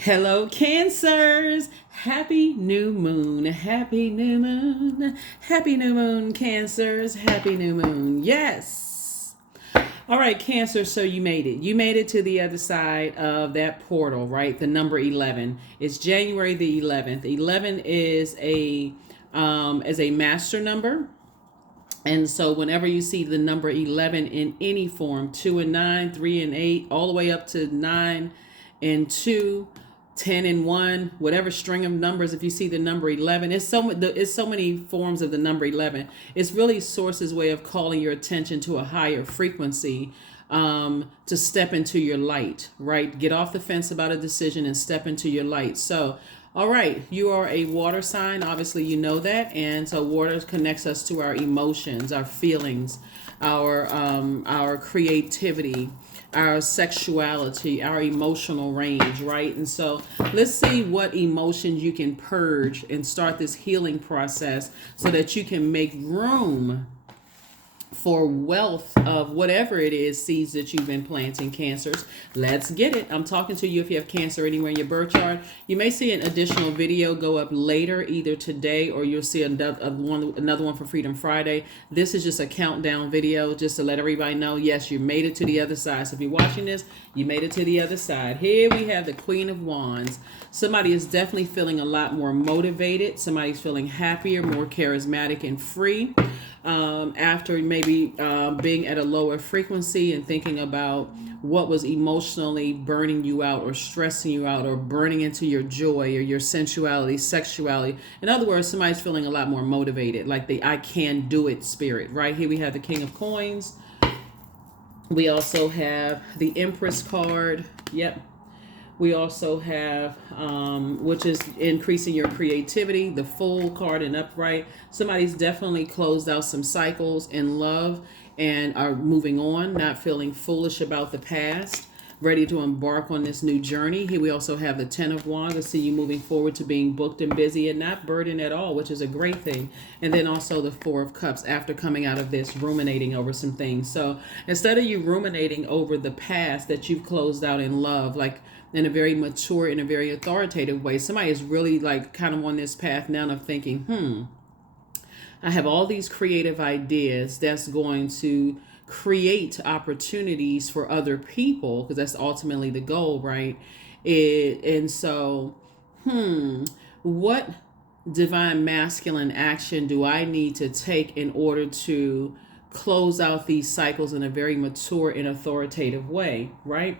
Hello, Cancers. Happy new moon. Happy new moon. Happy new moon, Cancers. Happy new moon. Yes. All right, Cancer. So you made it. You made it to the other side of that portal, right? The number 11. It's January the 11th. 11 is a master number. And so whenever you see the number 11 in any form, 2 and 9, 3 and 8, all the way up to 9 and 2, 10 and 1, whatever string of numbers, if you see the number 11, it's so many forms of the number 11. It's really Source's way of calling your attention to a higher frequency, to step into your light, right? Get off the fence about a decision and step into your light. So all right, you are a water sign. Obviously, you know that, and so water connects us to our emotions, our feelings, our creativity, our sexuality, our emotional range, right? And so let's see what emotions you can purge and start this healing process so that you can make room for wealth of whatever it is, seeds that you've been planting, Cancers. Let's get it. I'm talking to you if you have Cancer anywhere in your birth chart. You may see an additional video go up later, either today or you'll see another one for Freedom Friday. This is just a countdown video just to let everybody know, yes, you made it to the other side. So if you're watching this, you made it to the other side. Here we have the Queen of Wands. Somebody is definitely feeling a lot more motivated. Somebody's feeling happier, more charismatic and free. After maybe being at a lower frequency and thinking about what was emotionally burning you out or stressing you out or burning into your joy or your sensuality, sexuality. In other words, somebody's feeling a lot more motivated, like the I can do it spirit, right? Here we have the King of Coins. We also have the Empress card. Yep. We also have, which is increasing your creativity, the Fool card and upright. Somebody's definitely closed out some cycles in love and are moving on, not feeling foolish about the past, ready to embark on this new journey. Here we also have the Ten of Wands. I see you moving forward to being booked and busy and not burdened at all, which is a great thing. And then also the Four of Cups after coming out of this, ruminating over some things. So instead of you ruminating over the past that you've closed out in love, like in a very mature, in a very authoritative way, somebody is really like kind of on this path now of thinking, I have all these creative ideas that's going to create opportunities for other people, because that's ultimately the goal, right? And so, what divine masculine action do I need to take in order to close out these cycles in a very mature and authoritative way, right?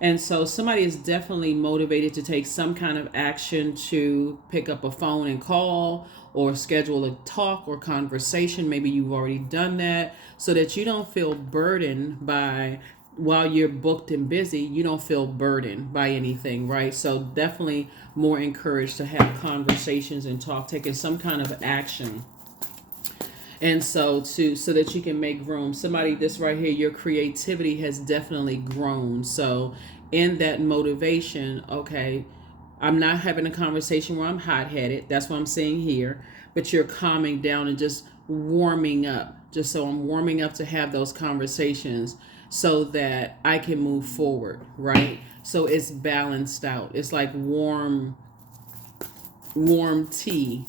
And so somebody is definitely motivated to take some kind of action to pick up a phone and call or schedule a talk or conversation. Maybe you've already done that so that you don't feel burdened by, while you're booked and busy, you don't feel burdened by anything, right? So definitely more encouraged to have conversations and talk, taking some kind of action. And so that you can make room. Somebody, this right here, your creativity has definitely grown. So in that motivation, okay, I'm not having a conversation where I'm hot-headed. That's what I'm seeing here. But you're calming down and just warming up. Just so I'm warming up to have those conversations so that I can move forward, right? So it's balanced out. It's like warm tea,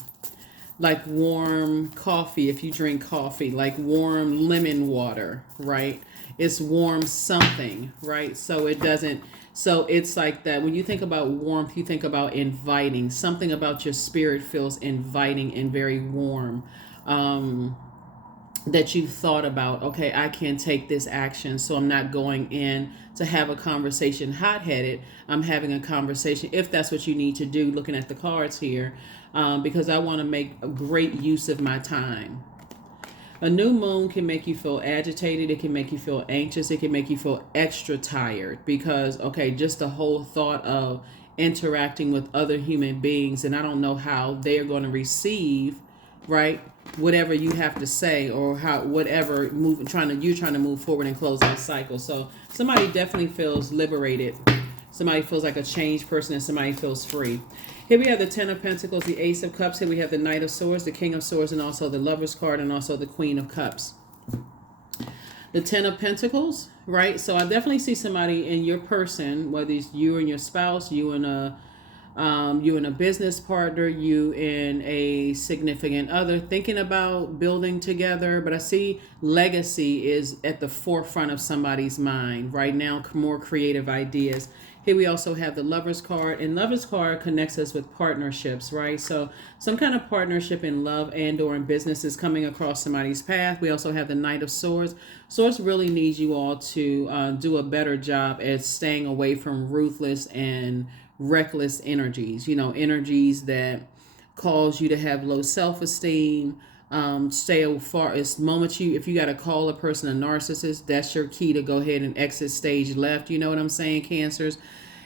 like warm coffee if you drink coffee, like warm lemon water, right? It's warm something, right? So it's like that. When you think about warmth, you think about inviting. Something about your spirit feels inviting and very warm. That you've thought about, okay, I can take this action, so I'm not going in to have a conversation hot-headed. I'm having a conversation, if that's what you need to do, looking at the cards here, because I want to make a great use of my time. A new moon can make you feel agitated. It can make you feel anxious. It can make you feel extra tired because, okay, just the whole thought of interacting with other human beings, and I don't know how they're going to receive, right, whatever you have to say, or how whatever you're trying to move forward and close that cycle. So somebody definitely feels liberated. Somebody feels like a changed person, and somebody feels free. Here we have the Ten of Pentacles, the Ace of Cups. Here we have the Knight of Swords, the King of Swords, and also the Lover's card, and also the Queen of Cups. The Ten of Pentacles, right? So I definitely see somebody in your person, whether it's you and your spouse, you and a business partner, you and a significant other, thinking about building together. But I see legacy is at the forefront of somebody's mind right now, more creative ideas. Here we also have the Lover's card, and Lover's card connects us with partnerships, right? So some kind of partnership in love and or in business is coming across somebody's path. We also have the Knight of Swords. Swords really needs you all to do a better job at staying away from ruthless and reckless energies, energies that cause you to have low self-esteem. Stay far as moments if you got to call a person a narcissist, that's your key to go ahead and exit stage left. You know what I'm saying, Cancers?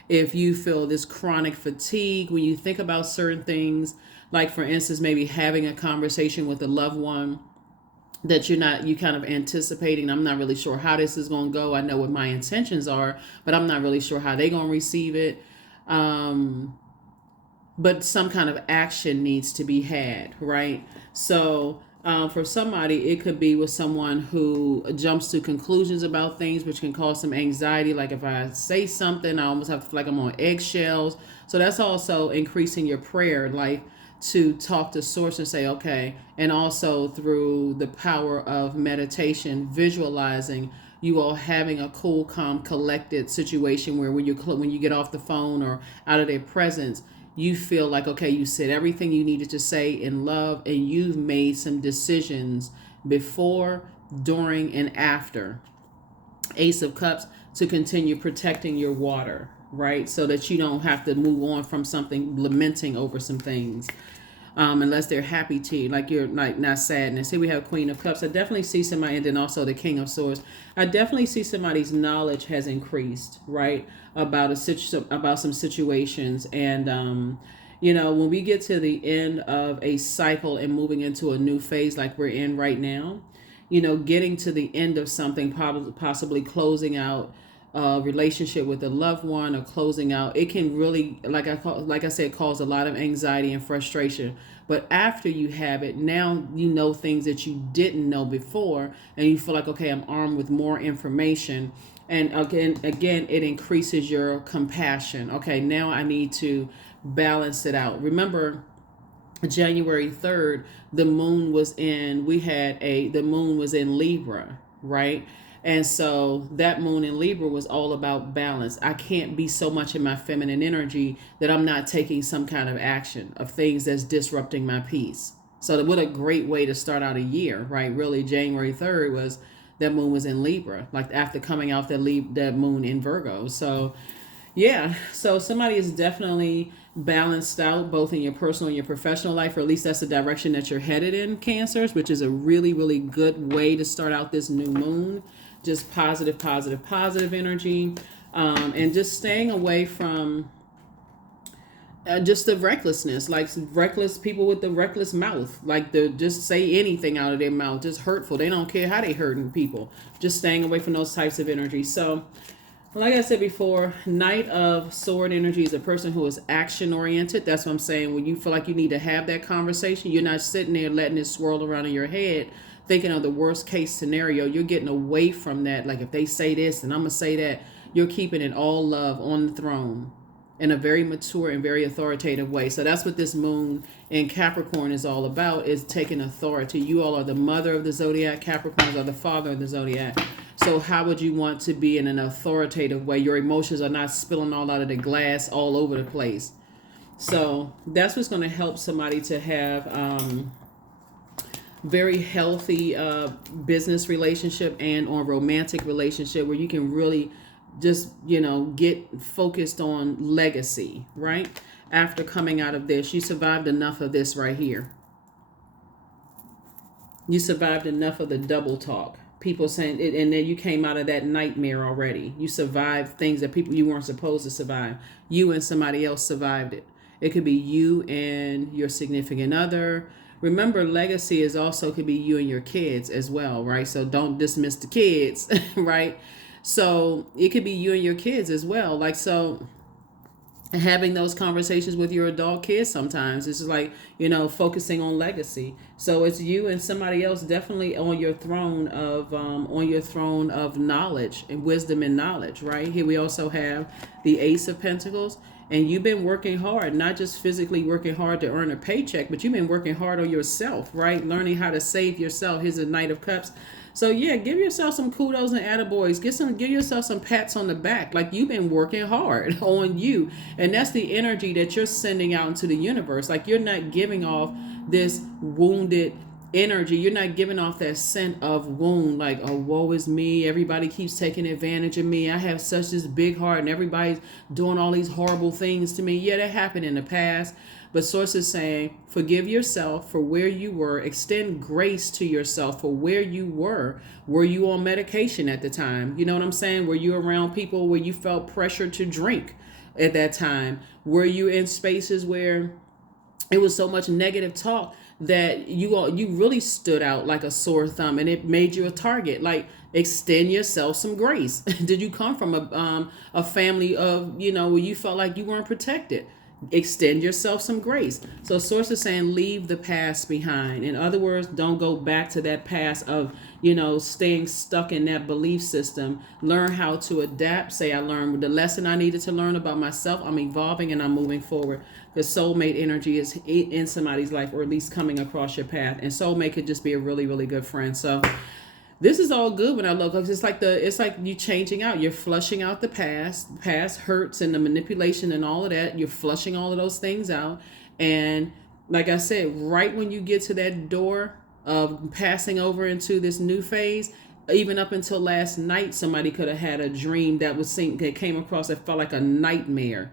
If you feel this chronic fatigue when you think about certain things, like for instance, maybe having a conversation with a loved one that you kind of anticipating, I'm not really sure how this is going to go. I know what my intentions are, but I'm not really sure how they're going to receive it. But some kind of action needs to be had, right? So for somebody, it could be with someone who jumps to conclusions about things, which can cause some anxiety. Like if I say something, I almost have to feel like I'm on eggshells. So that's also increasing your prayer life, to talk to source and say, okay, and also through the power of meditation, visualizing you all having a cool, calm, collected situation where when you get off the phone or out of their presence, you feel like, okay, you said everything you needed to say in love, and you've made some decisions before, during, and after. Ace of Cups, to continue protecting your water, right? So that you don't have to move on from something, lamenting over some things. Unless they're happy to you, like you're like not sadness. Here we have Queen of Cups. I definitely see somebody, and then also the King of Swords. I definitely see somebody's knowledge has increased, right, about about some situations, and when we get to the end of a cycle and moving into a new phase like we're in right now, getting to the end of something, possibly closing out a relationship with a loved one or closing out, it can really, like I said, cause a lot of anxiety and frustration. But after you have it, now you know things that you didn't know before, and you feel like, okay, I'm armed with more information. And again, it increases your compassion. Okay, now I need to balance it out. Remember, January 3rd, the moon was in Libra, right? And so that moon in Libra was all about balance. I can't be so much in my feminine energy that I'm not taking some kind of action of things that's disrupting my peace. So what a great way to start out a year, right? Really, January 3rd was that moon was in Libra, like after coming out that moon in Virgo. So yeah, so somebody is definitely balanced out both in your personal and your professional life, or at least that's the direction that you're headed in, Cancers, which is a really, really good way to start out this new moon. Just positive, positive, positive energy, and just staying away from just the recklessness, like reckless people with the reckless mouth, like they just say anything out of their mouth, just hurtful. They don't care how they hurting people. Just staying away from those types of energy. So like I said before, Knight of Sword energy is a person who is action oriented. That's what I'm saying. When you feel like you need to have that conversation, you're not sitting there letting it swirl around in your head, thinking of the worst case scenario. You're getting away from that. Like if they say this and I'm going to say that, you're keeping it all love on the throne in a very mature and very authoritative way. So that's what this moon in Capricorn is all about, is taking authority. You all are the mother of the zodiac. Capricorns are the father of the zodiac. So how would you want to be in an authoritative way? Your emotions are not spilling all out of the glass all over the place. So that's what's going to help somebody to have very healthy business relationship and or romantic relationship, where you can really just, get focused on legacy, right? After coming out of this, you survived enough of this right here. You survived enough of the double talk. People saying it, and then you came out of that nightmare already. You survived things that you weren't supposed to survive. You and somebody else survived it. It could be you and your significant other. Remember, legacy is also could be you and your kids as well, right? So don't dismiss the kids, right? So it could be you and your kids as well. Like, so having those conversations with your adult kids sometimes. It's just like, focusing on legacy. So it's you and somebody else definitely on your throne of knowledge and wisdom and knowledge, right? Here we also have the Ace of Pentacles. And you've been working hard, not just physically working hard to earn a paycheck, but you've been working hard on yourself, right? Learning how to save yourself. Here's a Knight of Cups. So yeah, give yourself some kudos and attaboys. Give yourself some pats on the back. Like, you've been working hard on you. And that's the energy that you're sending out into the universe. Like, you're not giving off this wounded energy. You're not giving off that scent of wound, like, oh, woe is me. Everybody keeps taking advantage of me. I have such this big heart and everybody's doing all these horrible things to me. Yeah, that happened in the past. But Source is saying, forgive yourself for where you were. Extend grace to yourself for where you were. Were you on medication at the time? You know what I'm saying? Were you around people where you felt pressure to drink at that time? Were you in spaces where it was so much negative talk that you really stood out like a sore thumb and it made you a target? Like, extend yourself some grace. Did you come from a family of, where you felt like you weren't protected? Extend yourself some grace. So Source is saying, leave the past behind. In other words, don't go back to that past of, staying stuck in that belief system. Learn how to adapt. Say, I learned the lesson I needed to learn about myself. I'm evolving and I'm moving forward. The soulmate energy is in somebody's life, or at least coming across your path. And soulmate could just be a really, really good friend. So this is all good when I look. It's like you changing out. You're flushing out the past hurts and the manipulation and all of that. You're flushing all of those things out. And like I said, right when you get to that door of passing over into this new phase, even up until last night, somebody could have had a dream that came across that felt like a nightmare,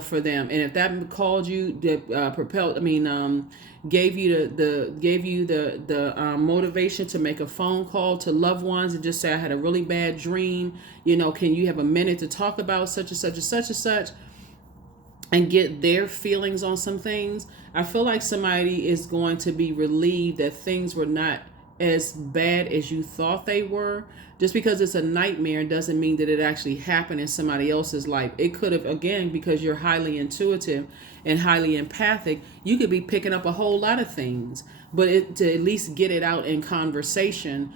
for them. And if that called you, gave you the motivation to make a phone call to loved ones and just say, I had a really bad dream. Can you have a minute to talk about such and such and such and such, and get their feelings on some things? I feel like somebody is going to be relieved that things were not as bad as you thought they were. Just because it's a nightmare doesn't mean that it actually happened in somebody else's life. It could have, again, because you're highly intuitive and highly empathic, you could be picking up a whole lot of things. But to at least get it out in conversation,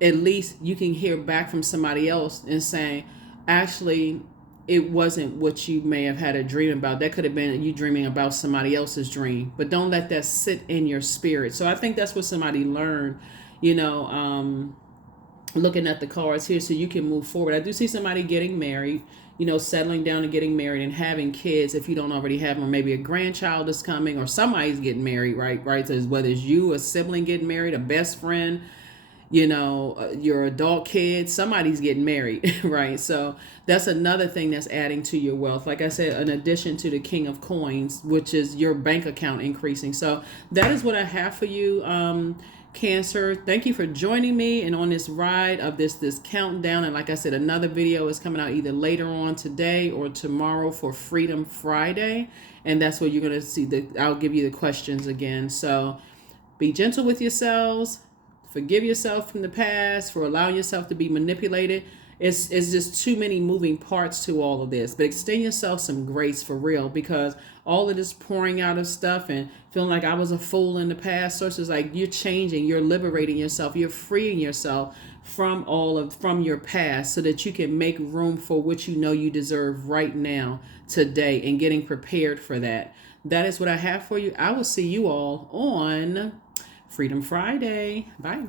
at least you can hear back from somebody else and saying, actually, it wasn't what you may have had a dream about. That could have been you dreaming about somebody else's dream. But don't let that sit in your spirit. So I think that's what somebody learned, looking at the cards here, so you can move forward. I do see somebody getting married, settling down and getting married and having kids if you don't already have them, or maybe a grandchild is coming, or somebody's getting married, right? So whether it's you, a sibling getting married, a best friend, your adult kids, somebody's getting married, right? So that's another thing that's adding to your wealth. Like I said, in addition to the King of Coins, which is your bank account increasing. So that is what I have for you, Cancer. Thank you for joining me and on this ride of this countdown. And like I said, another video is coming out either later on today or tomorrow for Freedom Friday. And that's where you're going to see I'll give you the questions again. So be gentle with yourselves. Forgive yourself from the past for allowing yourself to be manipulated. It's just too many moving parts to all of this. But extend yourself some grace for real, because all of this pouring out of stuff and feeling like I was a fool in the past, Sources like you're changing, you're liberating yourself, you're freeing yourself from your past so that you can make room for what you deserve right now, today, and getting prepared for that. That is what I have for you. I will see you all on Freedom Friday. Bye.